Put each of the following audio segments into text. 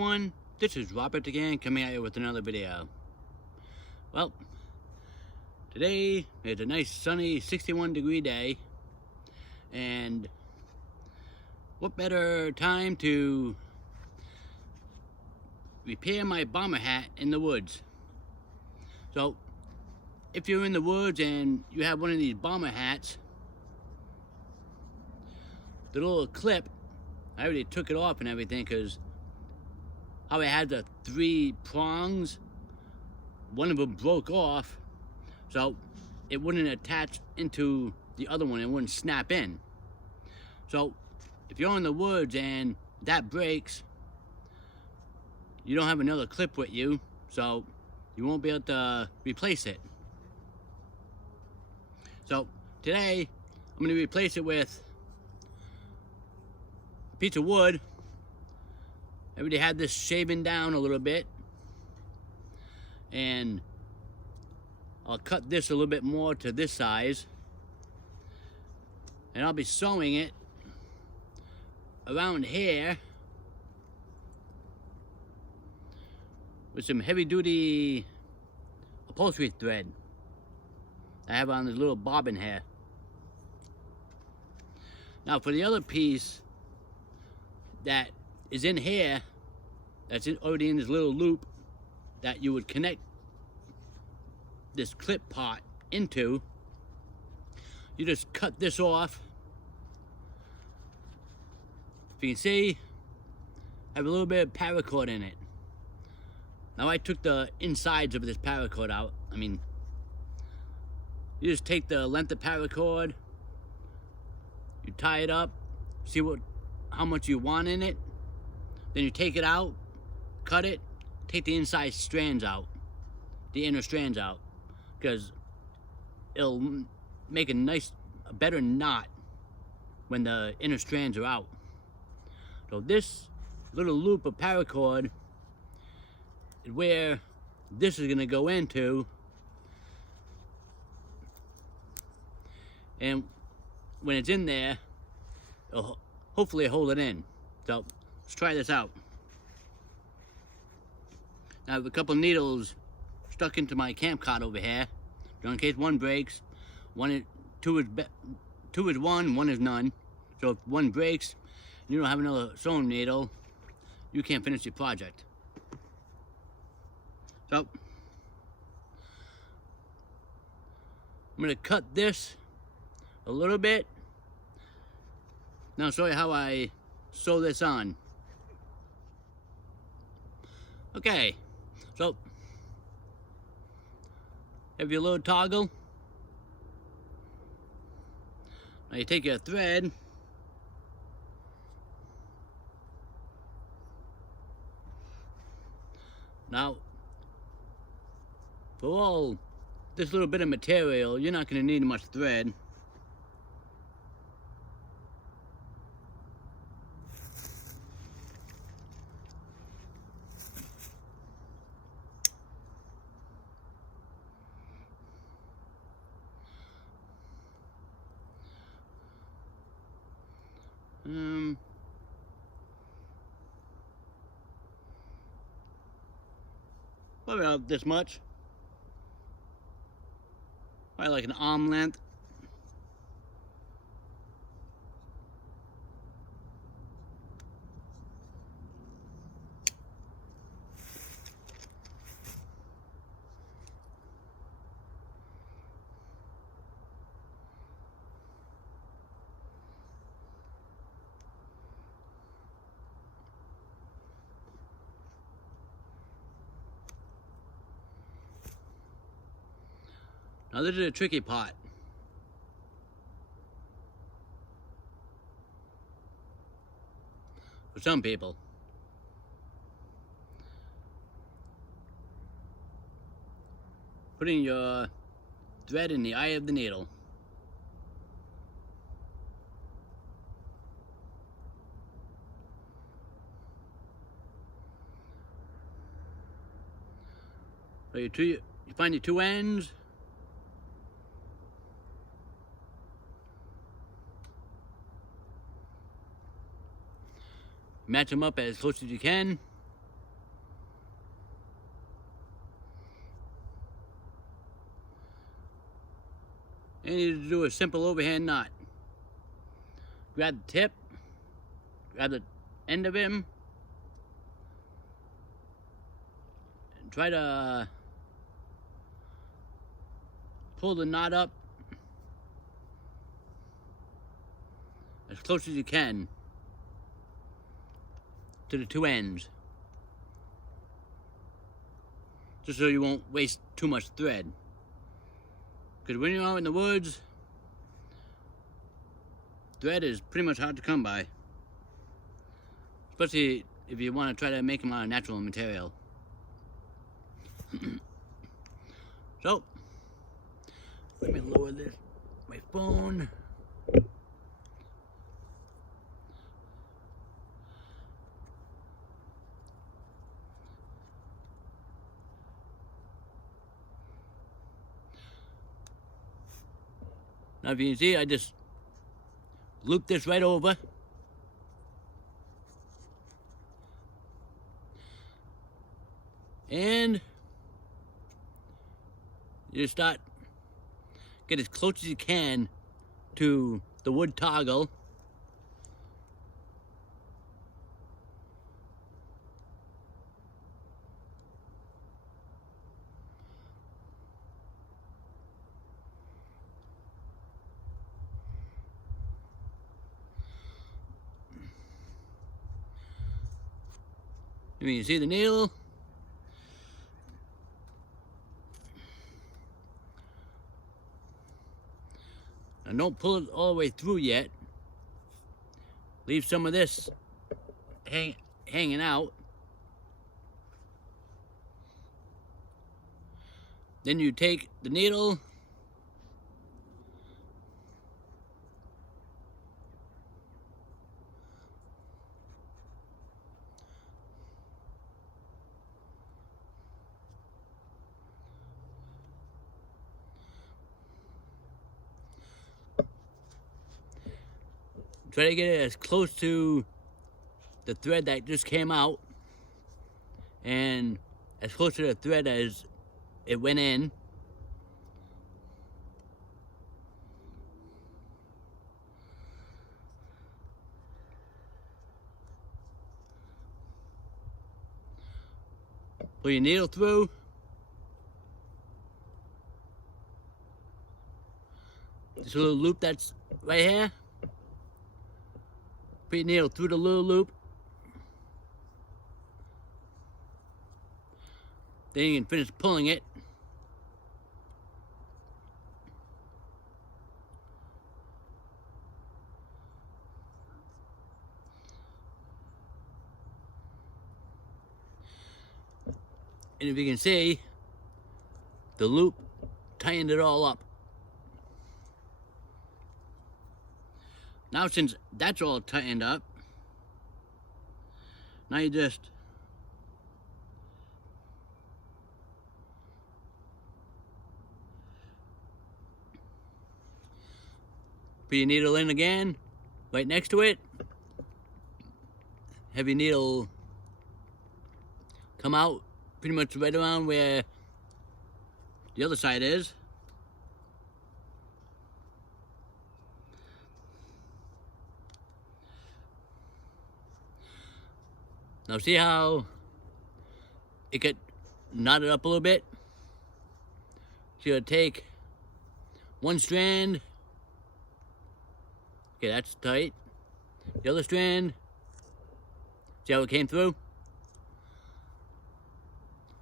Everyone, this is Robert again, coming at you with another video. Well, today is a nice sunny 61-degree day, and what better time to repair my bomber hat in the woods. So if you're in the woods and you have one of these bomber hats, the little clip, I already took it off and everything because how it had the 3 prongs, one of them broke off, so it wouldn't attach into the other one, it wouldn't snap in. So if you're in the woods and that breaks, you don't have another clip with you, so you won't be able to replace it. So today I'm going to replace it with a piece of wood. I already had this shaven down a little bit, and I'll cut this a little bit more to this size, and I'll be sewing it around here with some heavy-duty upholstery thread I have on this little bobbin here. Now for the other piece that is in here, that's already in this little loop that you would connect this clip part into, you just cut this off. If you can see, I have a little bit of paracord in it. Now I took the insides of this paracord out. I mean, you just take the length of paracord, you tie it up, see how much you want in it, then you take it out, cut it, take the inside strands out, the inner strands out, because it'll make a better knot when the inner strands are out. So this little loop of paracord is where this is going to go into, and when it's in there, it'll hopefully hold it in. So let's try this out. Now I have a couple needles stuck into my camp cot over here, so in case one breaks. Two is one is none. So if one breaks and you don't have another sewing needle, you can't finish your project. So I'm going to cut this a little bit. Now I'll show you how I sew this on. Okay, so have your little toggle. Now you take your thread, now for all this little bit of material, you're not going to need much thread. Probably about this much. Probably like an arm length. Now this is a tricky part. For some people. Putting your thread in the eye of the needle. So you find your 2 ends. Match them up as close as you can. And you do a simple overhand knot. Grab the tip, grab the end of him, and try to pull the knot up as close as you can to the two ends, just so you won't waste too much thread. Because when you're out in the woods, thread is pretty much hard to come by, especially if you want to try to make them out of natural material. So, let me lower this, my phone. Now if you can see, I just loop this right over. And you start, get as close as you can to the wood toggle. You can see the needle. And don't pull it all the way through yet. Leave some of this hanging out. Then you take the needle, try to get it as close to the thread that just came out and as close to the thread as it went in. Pull your needle through. This little loop that's right here. Put your needle through the little loop. Then you can finish pulling it. And if you can see, the loop tightened it all up. Now since that's all tightened up, now you just put your needle in again, right next to it. Have your needle come out pretty much right around where the other side is. Now see how it got knotted up a little bit? So you'll take one strand. Okay, that's tight. The other strand. See how it came through?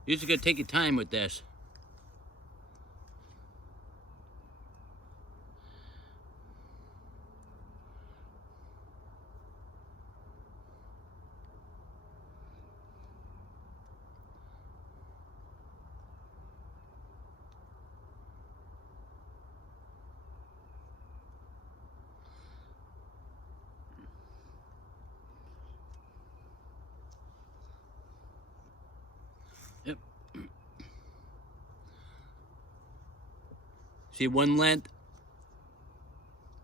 You're just gonna take your time with this. Yep. See, one length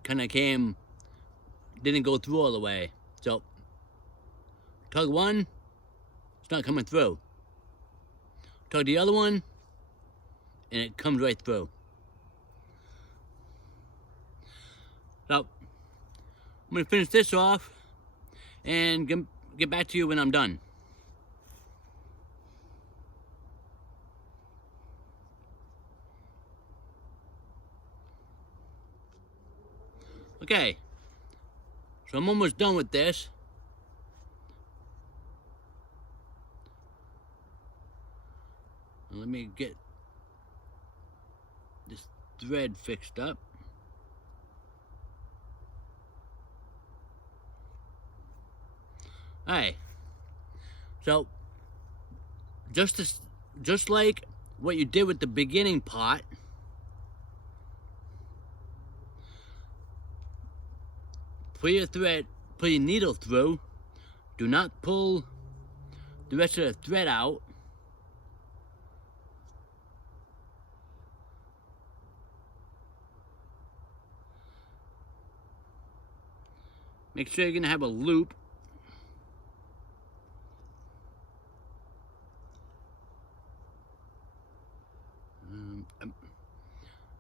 kind of didn't go through all the way. So, tug one, it's not coming through. Tug the other one, and it comes right through. I'm gonna finish this off and get back to you when I'm done. Okay, so I'm almost done with this. Let me get this thread fixed up. Alright, so just like what you did with the beginning part, put your needle through. Do not pull the rest of the thread out. Make sure you're gonna have a loop.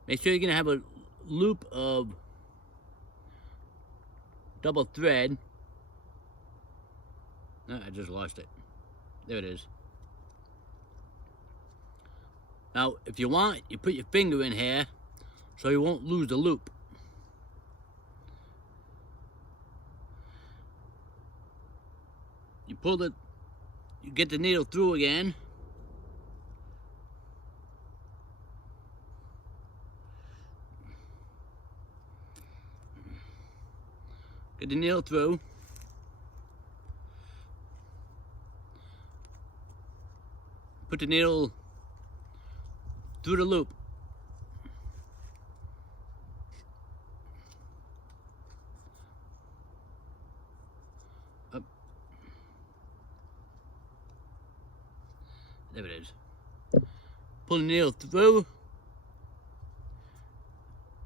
Make sure you're gonna have a loop of double thread. Oh, I just lost it. There it is. Now, if you want, you put your finger in here so you won't lose the loop. You get the needle through again. Get the needle through. Put the needle through the loop. Up. There it is. Pull the needle through,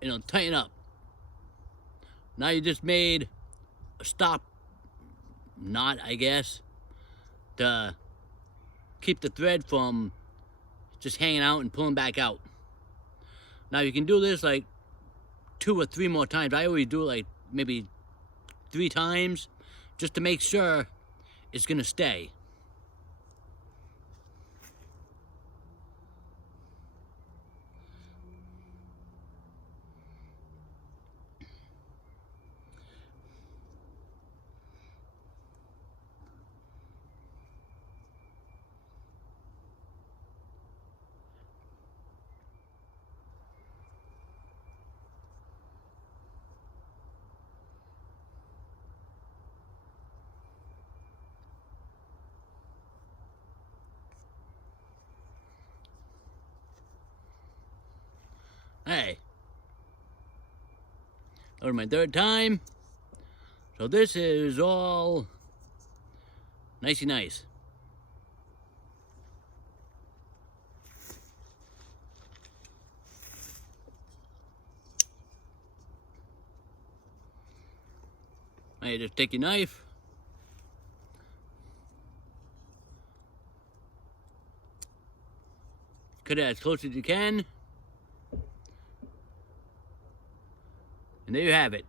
and it'll tighten up. Now you just made a stop knot, I guess, to keep the thread from just hanging out and pulling back out. Now you can do this like 2 or 3 more times. I always do it like maybe 3 times just to make sure it's gonna stay. Hey, that was my 3rd time. So this is all nicey nice. Now you just take your knife, cut it as close as you can, and there you have it.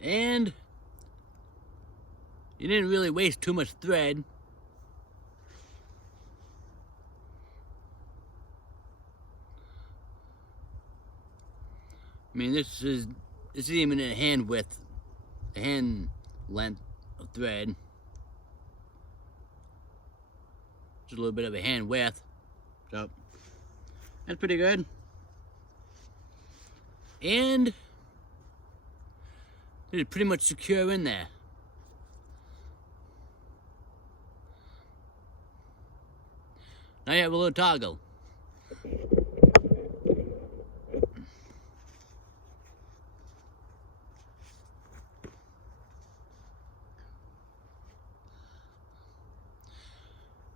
And you didn't really waste too much thread. I mean, this isn't even a hand width, a hand length of thread. Just a little bit of a hand width. So That's pretty good. And it's pretty much secure in there. Now you have a little toggle.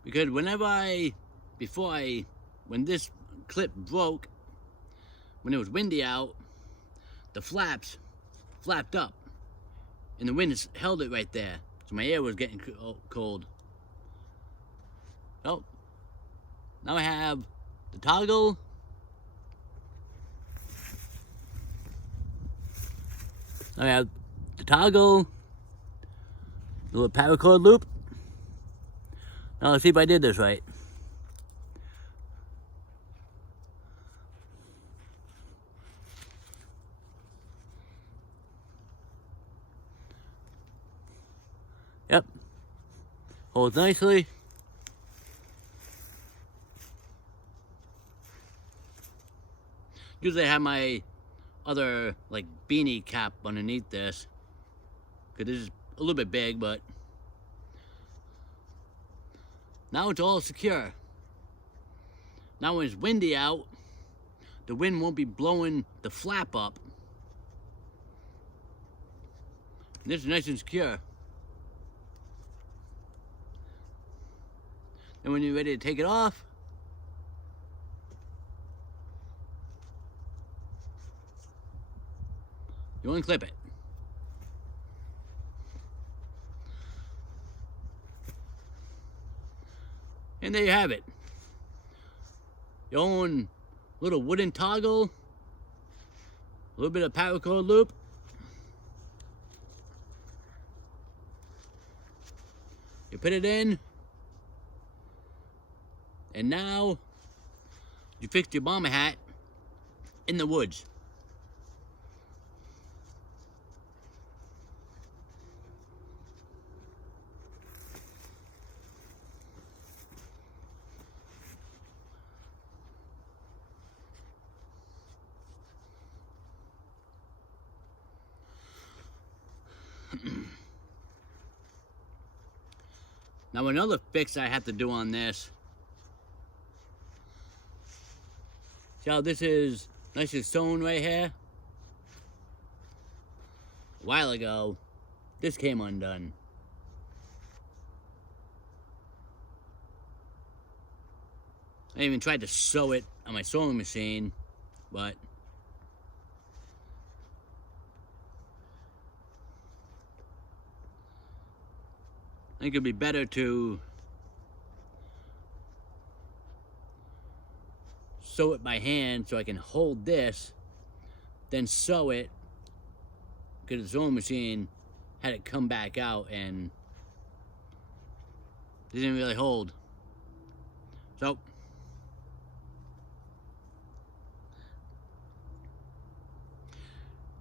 Because when this clip broke, when it was windy out, the flaps flapped up. And the wind held it right there. So my air was getting cold. So, now I have the toggle. Now I have the toggle. The little paracord loop. Now let's see if I did this right. Yep. Holds nicely. Usually I have my other like beanie cap underneath this, because this is a little bit big, but now it's all secure. Now when it's windy out, the wind won't be blowing the flap up. And this is nice and secure. And when you're ready to take it off, you unclip it. And there you have it. Your own little wooden toggle, a little bit of paracord loop. You put it in, and now you fixed your bomber hat in the woods. Now another fix I have to do on this. See how this is nice and sewn right here? A while ago, this came undone. I even tried to sew it on my sewing machine, but I think it'd be better to sew it by hand so I can hold this, then sew it, because the sewing machine had it come back out and it didn't really hold. So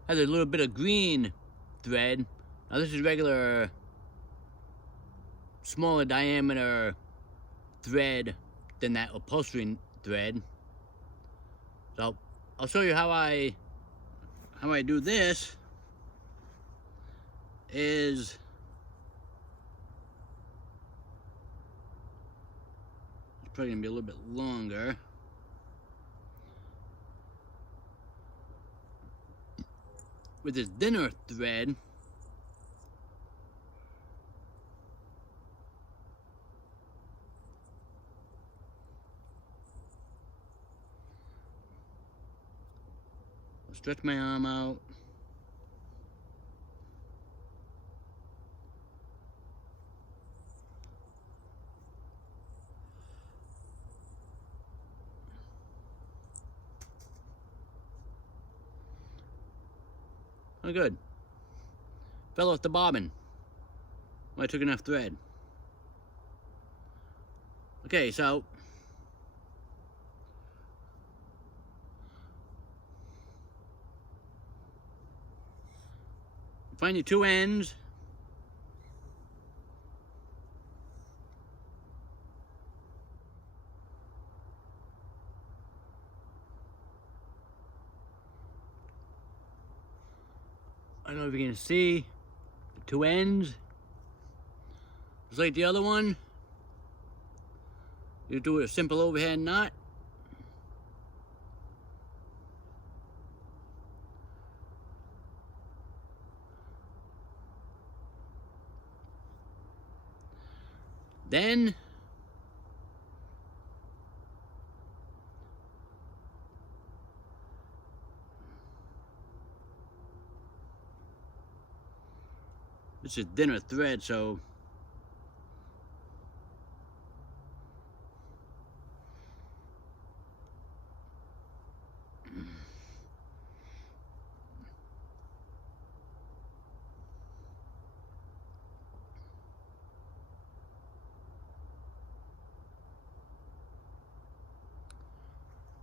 has a little bit of green thread. Now this is regular smaller diameter thread than that upholstery thread. So I'll show you how I do this. Is it's probably gonna be a little bit longer. With this thinner thread, I'll stretch my arm out. Oh, good. Fell off the bobbin. Well, I took enough thread. Okay, so find your two ends. I don't know if you can see the two ends. Just like the other one, you do a simple overhead knot. Then this is thinner thread, so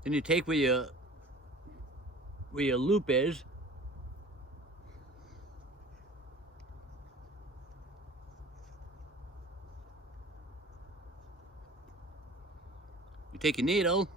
then you take where your loop is, you take your needle,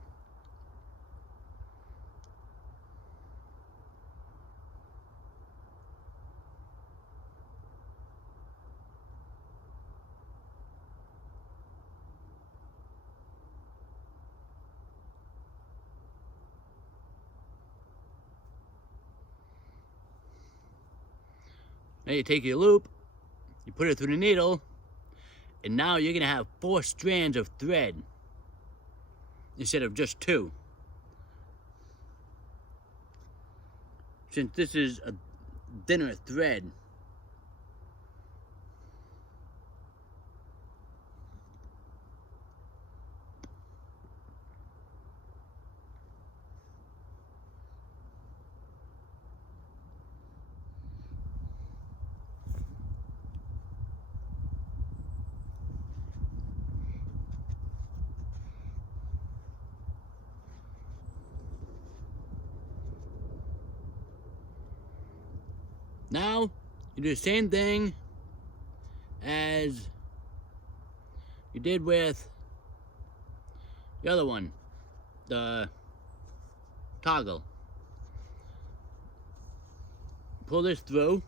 now you take your loop, you put it through the needle, and now you're gonna have 4 strands of thread instead of just 2. Since this is a thinner thread. Now, you do the same thing as you did with the other one, the toggle. Pull this through.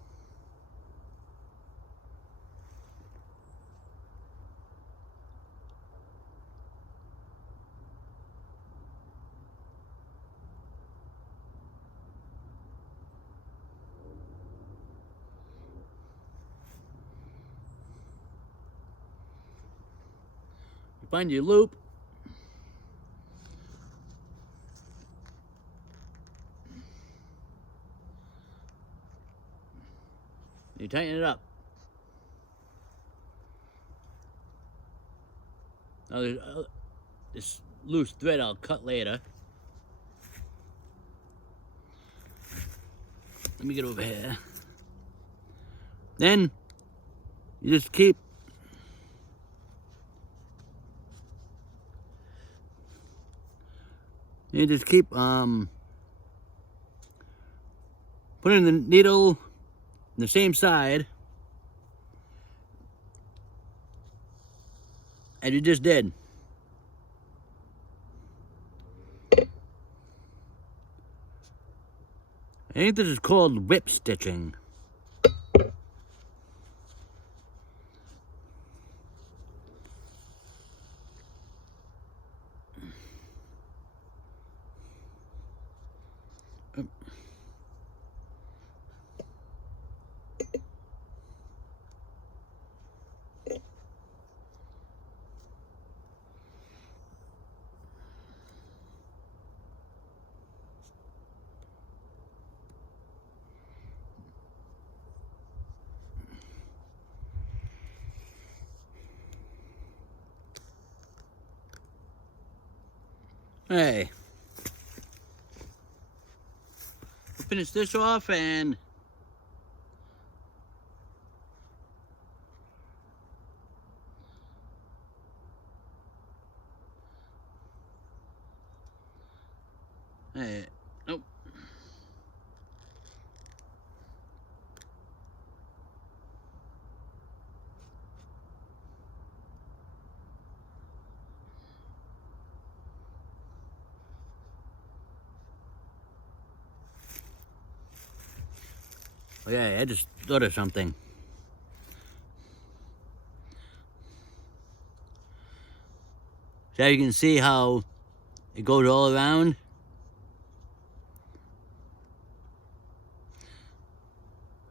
You find your loop. You tighten it up. Now there's this loose thread I'll cut later. Let me get over here. Then you just keep putting the needle on the same side as you just did. I think this is called whip stitching. Hey, we'll finish this off and hey, nope. Okay, I just thought of something. So you can see how it goes all around.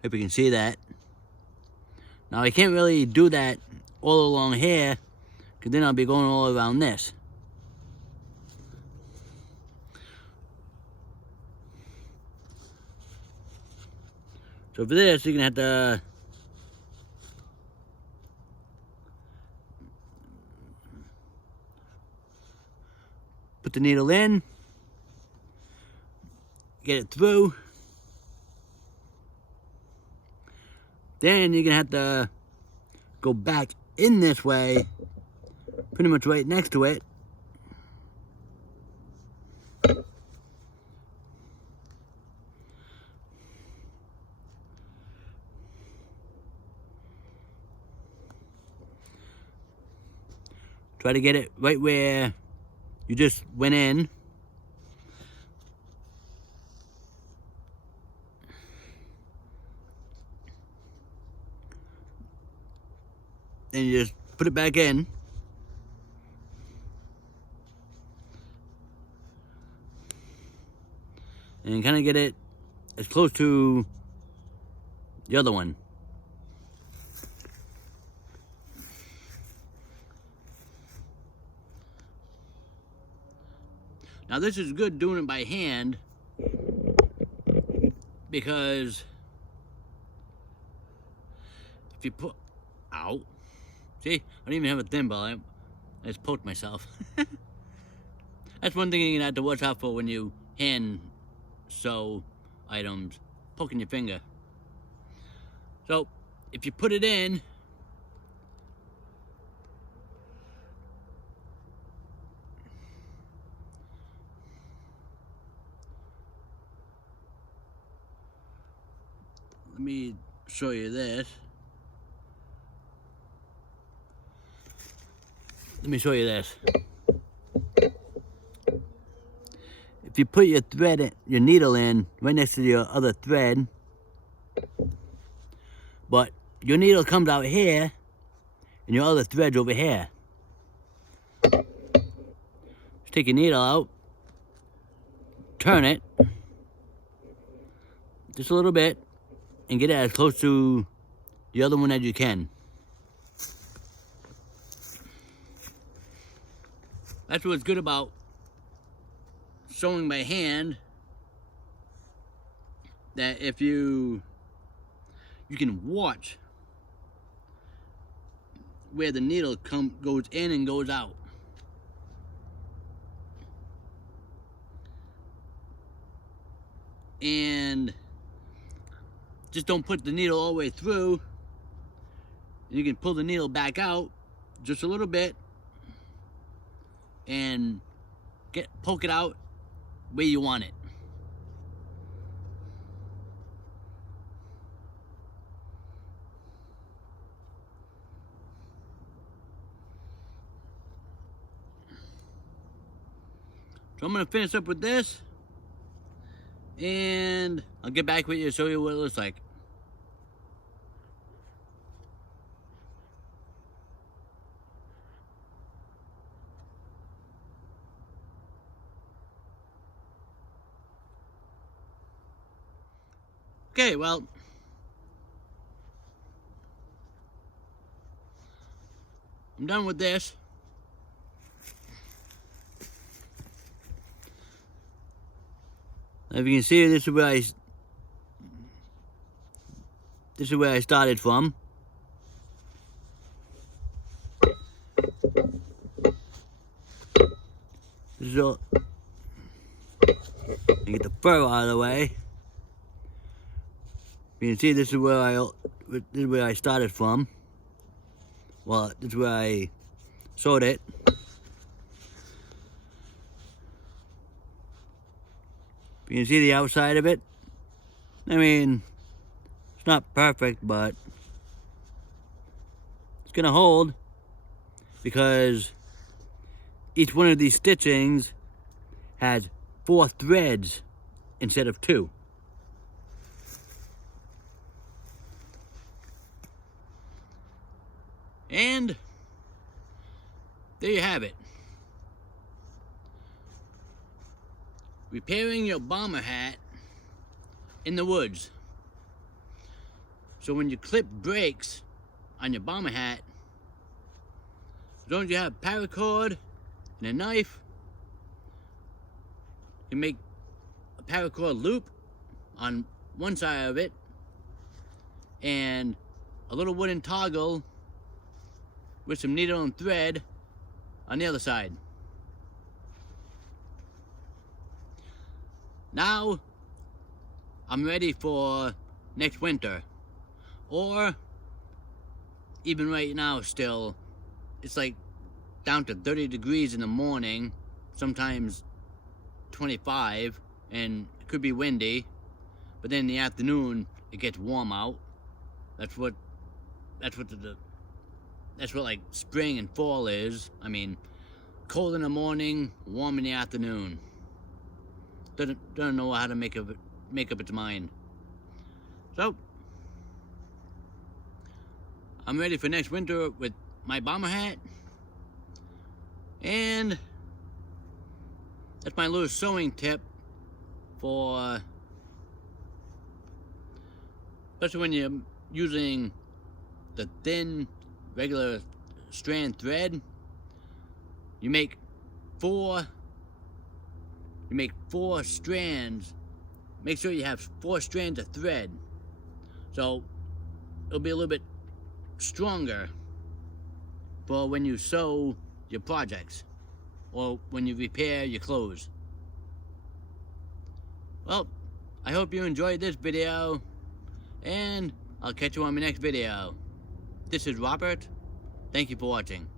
If you can see that. Now I can't really do that all along here, because then I'll be going all around this. So for this, you're gonna have to put the needle in, get it through. Then you're gonna have to go back in this way, pretty much right next to it. Try to get it right where you just went in. Then you just put it back in. And kind of get it as close to the other one. Now this is good doing it by hand, because if you put, ow, see, I don't even have a thimble, I just poked myself. That's one thing you're gonna have to watch out for when you hand sew items, poking your finger. So if you put it in, let me show you this. Let me show you this. If you put your thread in, your needle in right next to your other thread, but your needle comes out here and your other thread's over here. Just take your needle out, turn it just a little bit, and get it as close to the other one as you can. That's what's good about sewing by hand, that if you can watch where the needle goes in and goes out. And just don't put the needle all the way through. You can pull the needle back out just a little bit and poke it out where you want it. So I'm gonna finish up with this, and I'll get back with you to show you what it looks like. Okay, well, I'm done with this. If you can see, this is where I started from. This is all. Get the fur out of the way. You can see this is where I started from. Well, this is where I sewed it. You can see the outside of it. I mean, it's not perfect, but it's gonna hold, because each one of these stitchings has 4 threads instead of 2. And there you have it. Repairing your bomber hat in the woods. So when you clip brakes on your bomber hat, as long as you have paracord and a knife, you make a paracord loop on one side of it and a little wooden toggle with some needle and thread on the other side. Now I'm ready for next winter, or even right now still, it's like down to 30 degrees in the morning, sometimes 25, and it could be windy, but then in the afternoon it gets warm out. That's what like spring and fall is. I mean, cold in the morning, warm in the afternoon. Doesn't know how to make up its mind. So I'm ready for next winter with my bomber hat, and that's my little sewing tip for, especially when you're using the thin regular strand thread. You make four strands. Make sure you have 4 strands of thread, so it'll be a little bit stronger for when you sew your projects or when you repair your clothes. Well, I hope you enjoyed this video, and I'll catch you on my next video. This is Robert. Thank you for watching.